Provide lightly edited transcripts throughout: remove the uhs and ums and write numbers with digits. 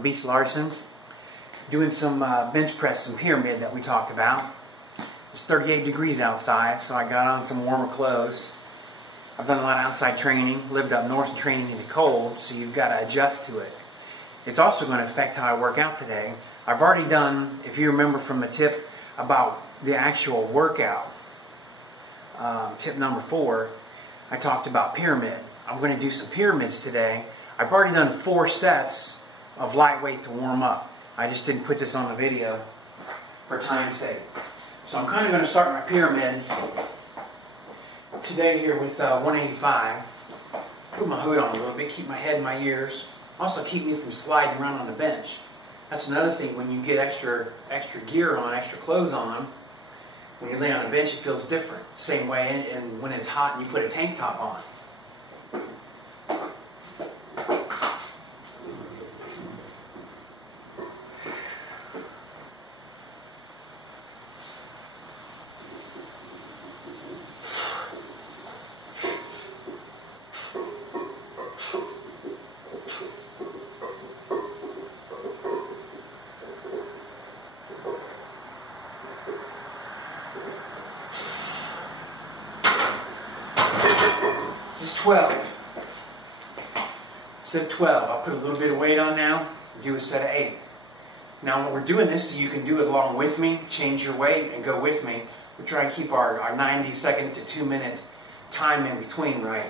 Beast Larson, doing some bench press, some pyramid that we talked about. It's 38 degrees outside, so I got on some warmer clothes. I've done a lot of outside training, lived up north and training in the cold, so you've got to adjust to it. It's also going to affect how I work out today. I've already done, if you remember from the tip about the actual workout, tip number 4, I talked about pyramid. I'm going to do some pyramids today. I've already done 4 sets of lightweight to warm up. I just didn't put this on the video for time's sake. So I'm kind of going to start my pyramid today here with 185. Put my hood on a little bit, keep my head in my ears. Also keep me from sliding around on the bench. That's another thing, when you get extra gear on, extra clothes on, when you lay on a bench it feels different. Same way and when it's hot and you put a tank top on. It's 12. Set 12. I'll put a little bit of weight on now. Do a set of 8. Now when we're doing this, so you can do it along with me, change your weight and go with me. We're trying to keep our 90-second to 2-minute time in between, right?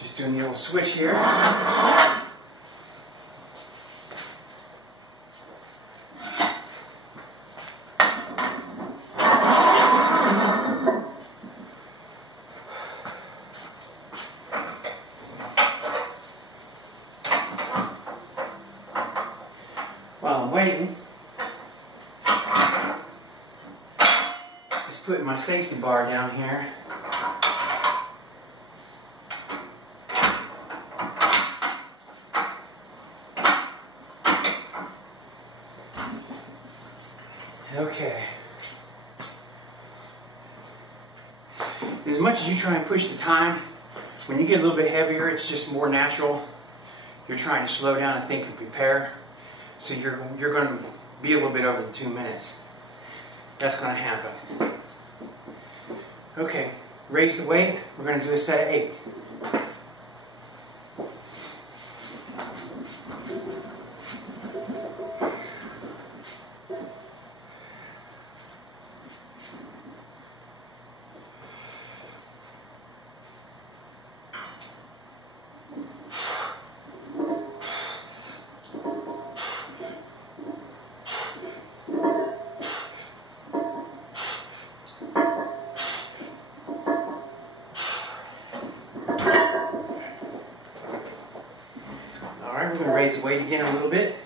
Just doing the old switch here. While I'm waiting, just putting my safety bar down here. Okay. As much as you try and push the time, when you get a little bit heavier, it's just more natural. You're trying to slow down and think and prepare. So you're going to be a little bit over the 2 minutes. That's going to happen. Okay, raise the weight. We're going to do a set of 8. Alright, we're going to raise the weight again a little bit.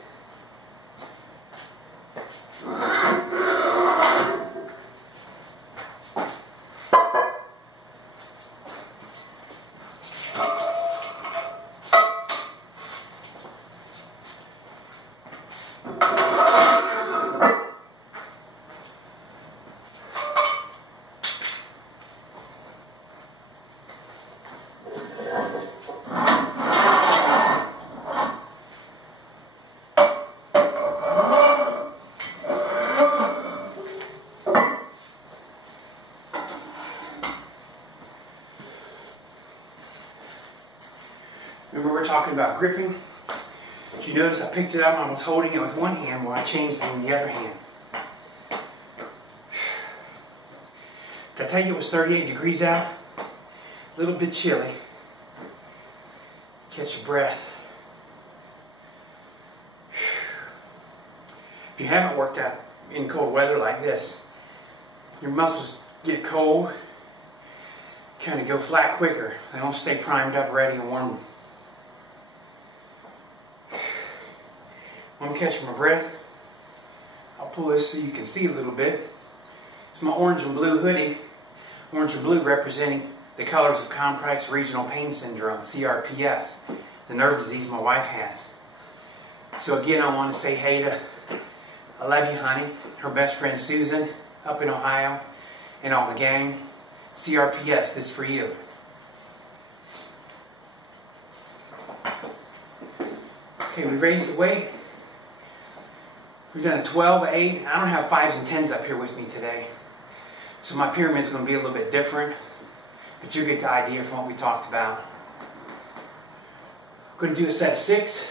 Remember, we're talking about gripping. Did you notice I picked it up and I was holding it with one hand while I changed it in the other hand? Did I tell you it was 38 degrees out? A little bit chilly. Catch your breath. If you haven't worked out in cold weather like this, your muscles get cold, kind of go flat quicker. They don't stay primed up, ready, and warm. When I'm catching my breath, I'll pull this so you can see a little bit. It's my orange and blue hoodie. Orange and blue representing the colors of complex regional pain syndrome, CRPS, the nerve disease my wife has. So again, I want to say hey to I love you, honey. Her best friend Susan up in Ohio and all the gang. CRPS, this for you. Okay, we raised the weight. We've done a 12, 8. I don't have 5s and 10s up here with me today. So my pyramid's going to be a little bit different. But you get the idea from what we talked about. I'm going to do a set of 6.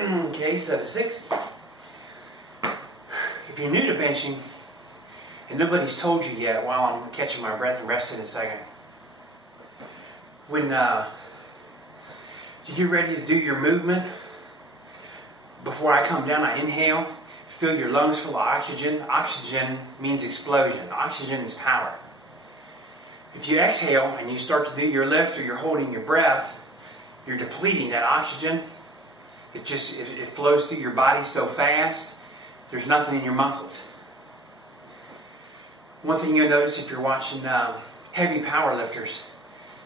Okay, set of 6. If you're new to benching and nobody's told you yet, while I'm catching my breath and resting a second, when you get ready to do your movement, before I come down, I inhale, fill your lungs full of oxygen. Oxygen means explosion. Oxygen is power. If you exhale and you start to do your lift or you're holding your breath, you're depleting that oxygen. It flows through your body so fast, there's nothing in your muscles. One thing you'll notice if you're watching heavy powerlifters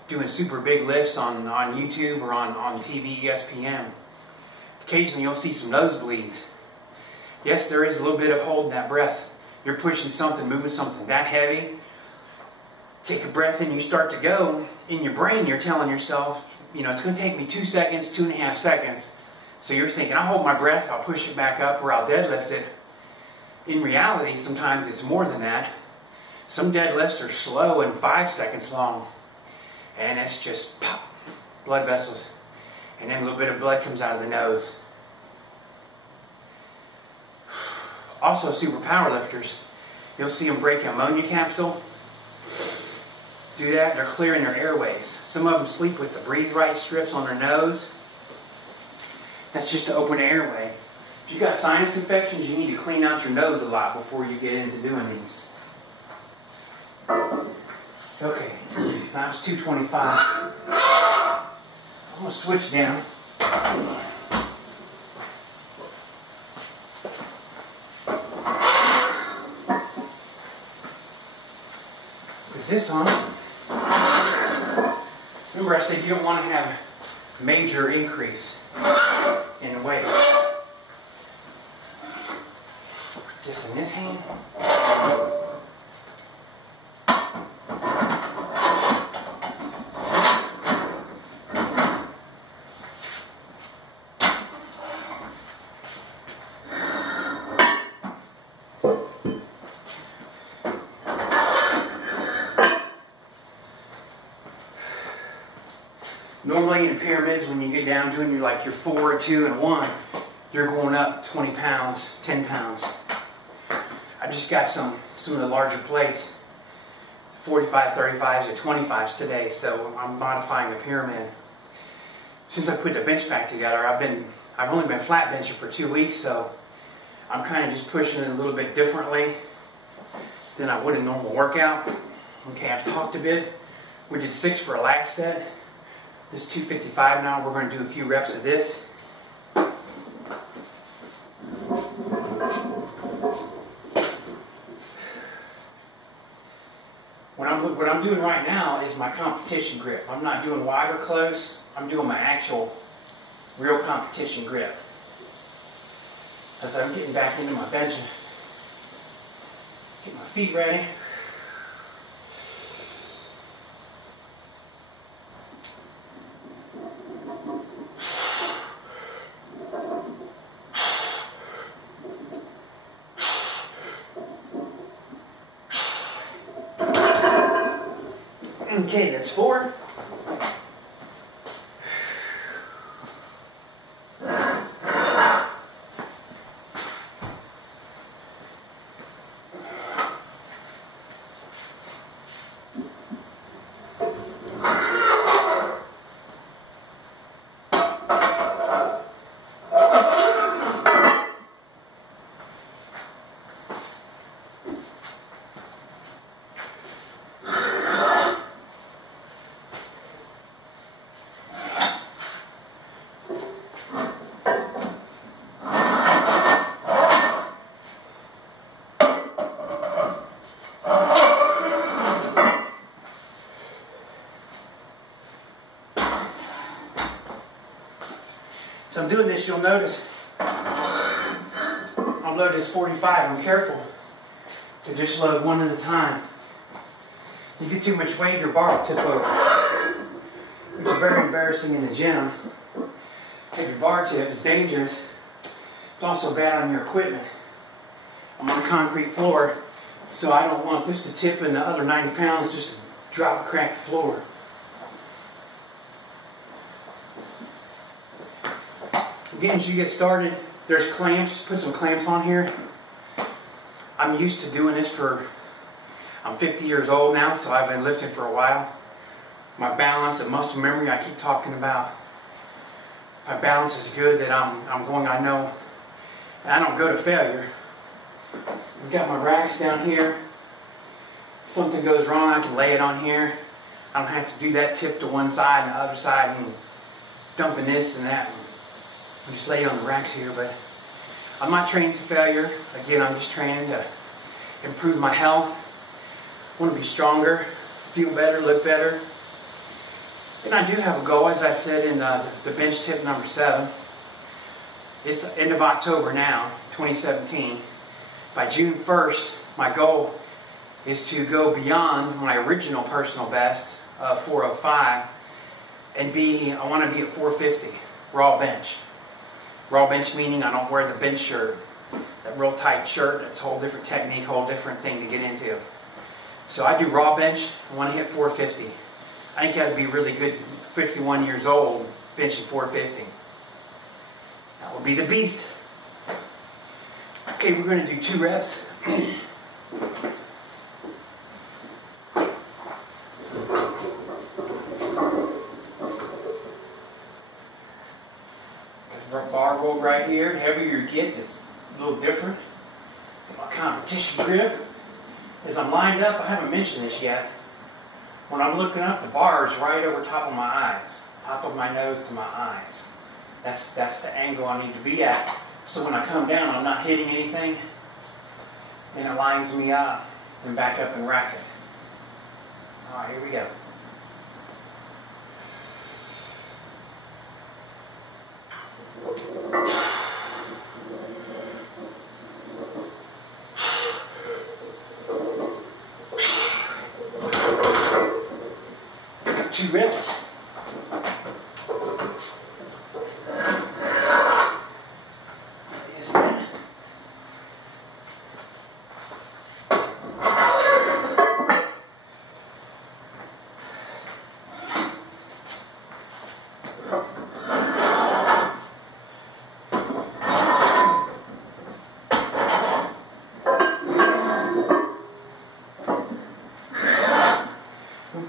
doing super big lifts on YouTube or on TV, ESPN, occasionally you'll see some nosebleeds. Yes, there is a little bit of holding that breath. You're pushing something, moving something that heavy. Take a breath and you start to go. In your brain, you're telling yourself, it's going to take me 2 seconds, 2.5 seconds. So you're thinking, I'll hold my breath, I'll push it back up, or I'll deadlift it. In reality, sometimes it's more than that. Some deadlifts are slow and 5 seconds long. And it's just pop, blood vessels. And then a little bit of blood comes out of the nose. Also, super powerlifters, you'll see them break an ammonia capsule. Do that, they're clearing their airways. Some of them sleep with the breathe right strips on their nose. That's just to open the airway. If you've got sinus infections, you need to clean out your nose a lot before you get into doing these. Okay, now it's 225. I'm going to switch down. Put this on. Remember I said you don't want to have major increase in weight. Put this in this hand. Normally in pyramids, when you get down doing your 4, 2, and 1, you're going up 20 pounds, 10 pounds. I just got some of the larger plates, 45, 35s, or 25s today, so I'm modifying the pyramid. Since I put the bench pack together, I've only been flat benching for 2 weeks, so I'm kind of just pushing it a little bit differently than I would a normal workout. Okay, I've talked a bit. We did 6 for a last set. This is 255 now. We're going to do a few reps of this. What I'm doing right now is my competition grip. I'm not doing wide or close. I'm doing my actual real competition grip. As I'm getting back into my benching, get my feet ready. Okay, that's 4. So I'm doing this, you'll notice I'll load this 45. I'm careful to just load one at a time. You get too much weight, your bar will tip over, which is very embarrassing in the gym. If your bar tip is dangerous, it's also bad on your equipment. I'm on a concrete floor, so I don't want this to tip and the other 90 pounds just to drop and crack the floor. Again, as you get started, there's clamps. Put some clamps on here. I'm used to doing this I'm 50 years old now, so I've been lifting for a while. My balance and muscle memory, I keep talking about. My balance is good, that I'm going, I know, and I don't go to failure. I've got my racks down here. If something goes wrong, I can lay it on here. I don't have to do that tip to one side and the other side and dumping this and that. I just lay it on the racks here, but I'm not training to failure. Again, I'm just training to improve my health. I want to be stronger, feel better, look better. And I do have a goal, as I said in the bench tip number 7. It's the end of October now, 2017. By June 1st, my goal is to go beyond my original personal best of 405 and I want to be at 450, raw bench. Raw bench meaning I don't wear the bench shirt, that real tight shirt. It's a whole different technique, whole different thing to get into. So I do raw bench. I want to hit 450. I think that'd be really good. 51 years old, benching 450. That would be the beast. Okay, we're going to do 2 reps. Bar hold right here. The heavier you get, it's a little different. My competition grip. As I'm lined up, I haven't mentioned this yet. When I'm looking up, the bar is right over top of my eyes, top of my nose to my eyes. That's the angle I need to be at. So when I come down, I'm not hitting anything, and it lines me up and back up and rack it. All right, here we go. Two reps.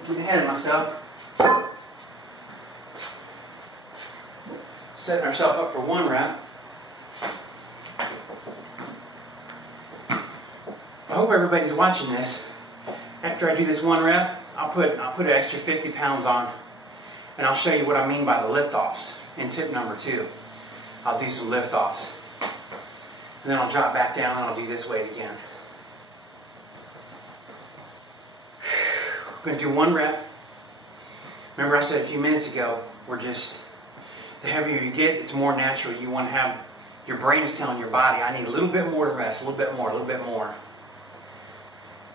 Get ahead of myself. Setting ourselves up for 1 rep. I hope everybody's watching this. After I do this 1 rep, I'll put an extra 50 pounds on, and I'll show you what I mean by the lift-offs in tip number 2. I'll do some lift-offs, and then I'll drop back down and I'll do this weight again. We're going to do 1 rep. Remember I said a few minutes ago, the heavier you get, it's more natural. You want to have, your brain is telling your body, I need a little bit more to rest, a little bit more, a little bit more.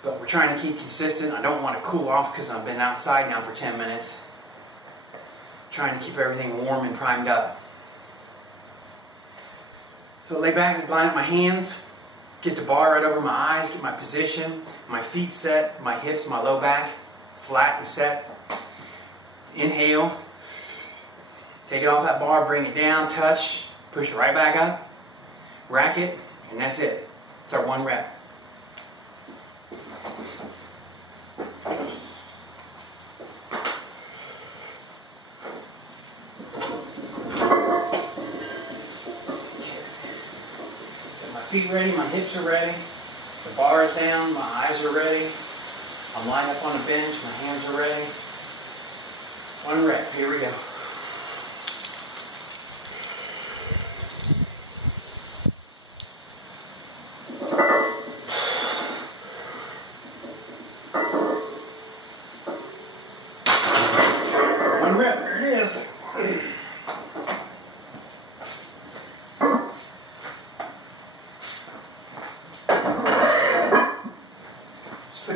But we're trying to keep consistent. I don't want to cool off because I've been outside now for 10 minutes. Trying to keep everything warm and primed up. So lay back and line up my hands, get the bar right over my eyes, get my position, my feet set, my hips, my low back, flat and set. Inhale. Take it off that bar, bring it down, touch, push it right back up, rack it, and that's it. It's our 1 rep. So my feet ready, my hips are ready, the bar is down, my eyes are ready, I'm lined up on the bench, my hands are ready. 1 rep, here we go.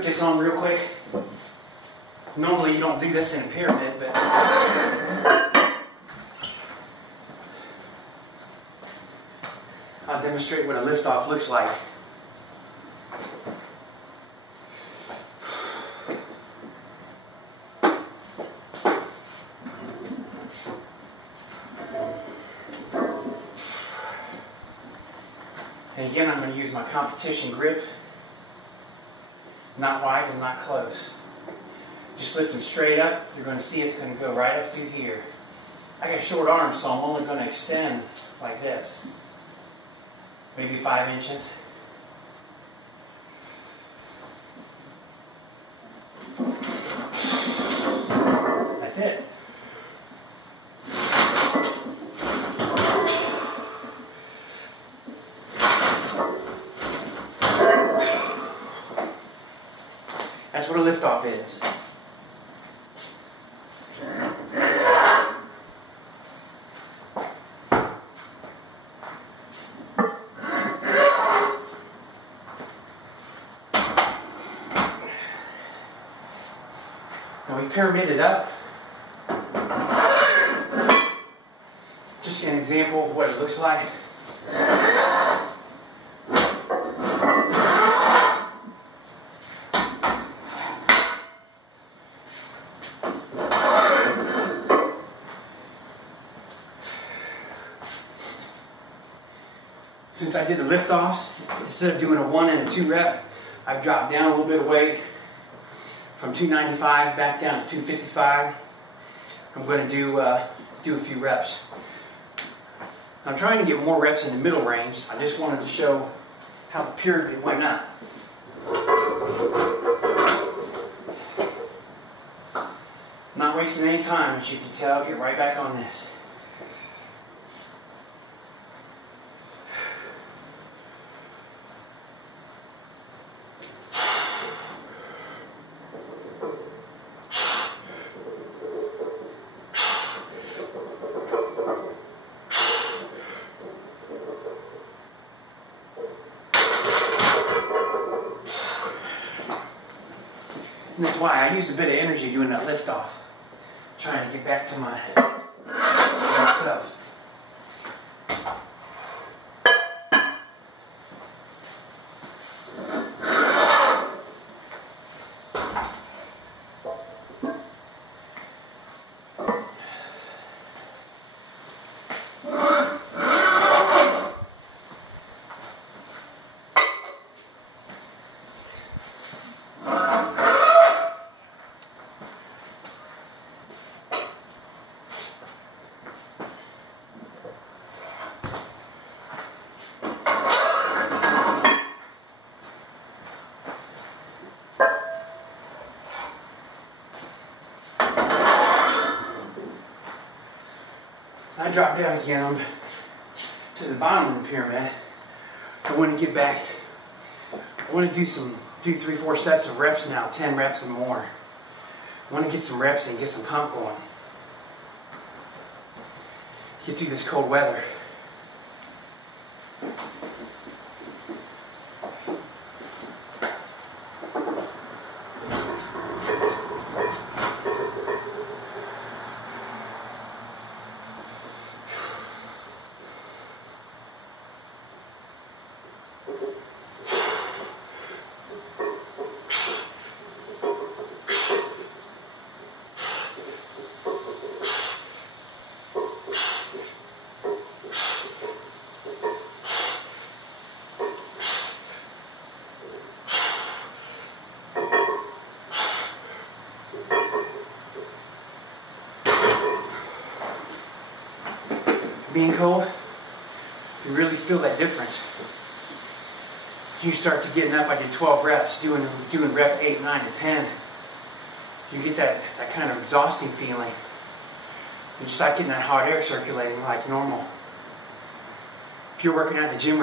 put this on real quick. Normally you don't do this in a pyramid, but I'll demonstrate what a lift-off looks like. And again, I'm going to use my competition grip. Not wide and not close. Just lifting straight up, you're going to see it's going to go right up through here. I got short arms, so I'm only going to extend like this. Maybe 5 inches. That's it. That's what a lift-off is. Now we pyramided up. Just an example of what it looks like. Since I did the lift-offs, instead of doing a 1 and a 2 rep, I've dropped down a little bit of weight from 295 back down to 255. I'm going to do a few reps. I'm trying to get more reps in the middle range. I just wanted to show how the pyramid went up. I'm not wasting any time, as you can tell. Get right back on this. And that's why I used a bit of energy doing that lift off, trying to get back to my stuff. I drop down again to the bottom of the pyramid. I want to get back. I want to do 3-4 sets of reps now, 10 reps and more. I want to get some reps and get some pump going. Get through this cold weather. Being cold, you really feel that difference. You start to getting up. I did 12 reps, doing rep 8, 9, and 10. You get that kind of exhausting feeling. You start getting that hot air circulating like normal. If you're working out in the gym